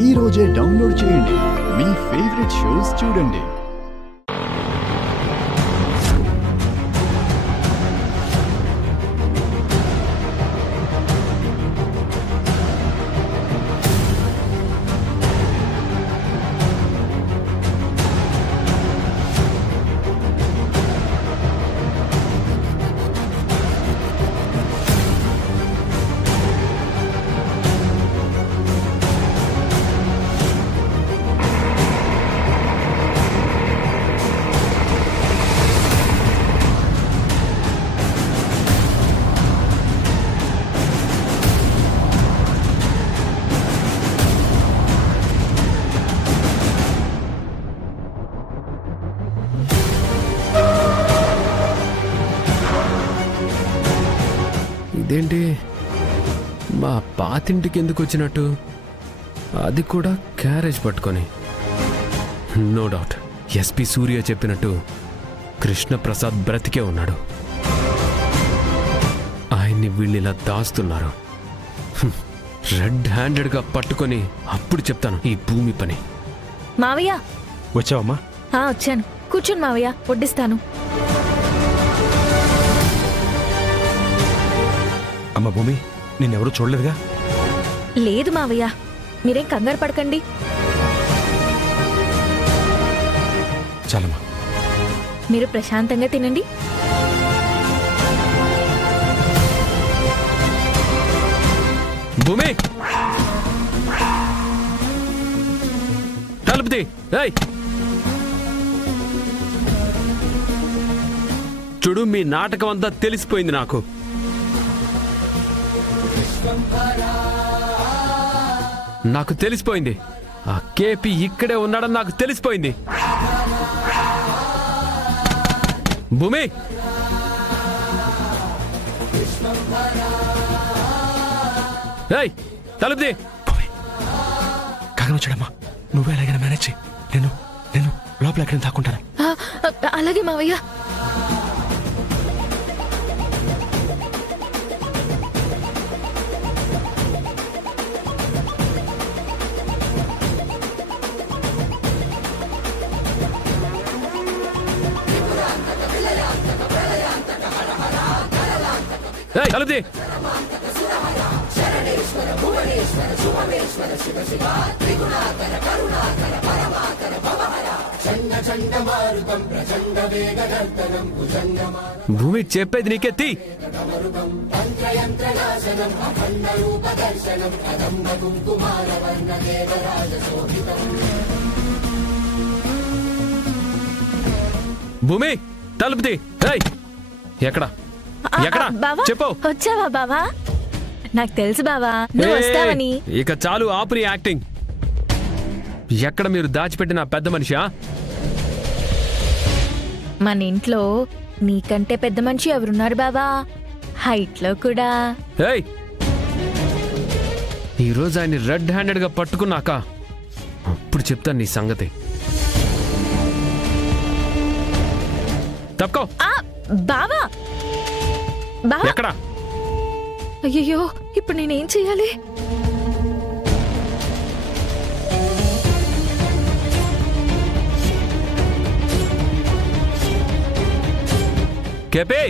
ఈ రోజే డౌన్లోడ్ చేయండి. మీ ఫేవరెట్ షోస్ చూడండి. ఇదేంటి మా పాతింటికి ఎందుకు వచ్చినట్టు, అది కూడా క్యారేజ్ పట్టుకొని? నో డౌట్ ఎస్పీ సూర్య చెప్పినట్టు కృష్ణప్రసాద్ బ్రతికే ఉన్నాడు. ఆయన్ని వీళ్ళిలా దాస్తున్నారు. రెడ్ హ్యాండెడ్గా పట్టుకొని అప్పుడు చెప్తాను ఈ భూమి పని. మావయ్య వచ్చావమ్మా? వచ్చాను. కూర్చోండి మావయ్య, వడ్డిస్తాను. అమ్మ భూమి, నిన్నెవరూ చూడలేదుగా? లేదు మావయ్య, మీరేం కంగారు పడకండి. చాలమ్మా, మీరు ప్రశాంతంగా తినండి. భూమి తలుపుది. చూడు, మీ నాటకం అంతా తెలిసిపోయింది నాకు. నాకు తెలిసిపోయింది ఆ కేపీ ఇక్కడే ఉన్నాడని నాకు తెలిసిపోయింది. భూమి తలుపుది. కాగన వచ్చాడమ్మా, నువ్వే ఎలాగైనా మేనేజ్ చేయి. నేను నేను లోపల ఎక్కడ దాక్కుంటాను. అలాగే మావయ్య. తలుపుది. భూమి చెప్పేది నీకెత్తి. భూమి తలుపుది. ఎక్కడ ఎక్కడ చెప్పు. వచ్చావా బావా? నాకు తెలుసు బావా నువ్వు వస్తావని. ఇక చాలు, ఆపుని యాక్టింగ్. ఎక్కడ మీరు దాచిపెట్టిన పెద్ద మనిషా? మన ఇంట్లో నీకంటే పెద్ద మనిషి ఎవరున్నారు బావా? హైట్ లో కూడా. ఈరోజు ఆయన రెడ్ హ్యాండెడ్ గా పట్టుకున్నాక అప్పుడు చెప్తాను నీ సంగతి. తప్పుకో. బావా ఎక్కడ? అయ్యో, ఇప్పుడు నేనేం చెయ్యాలి? కేపీ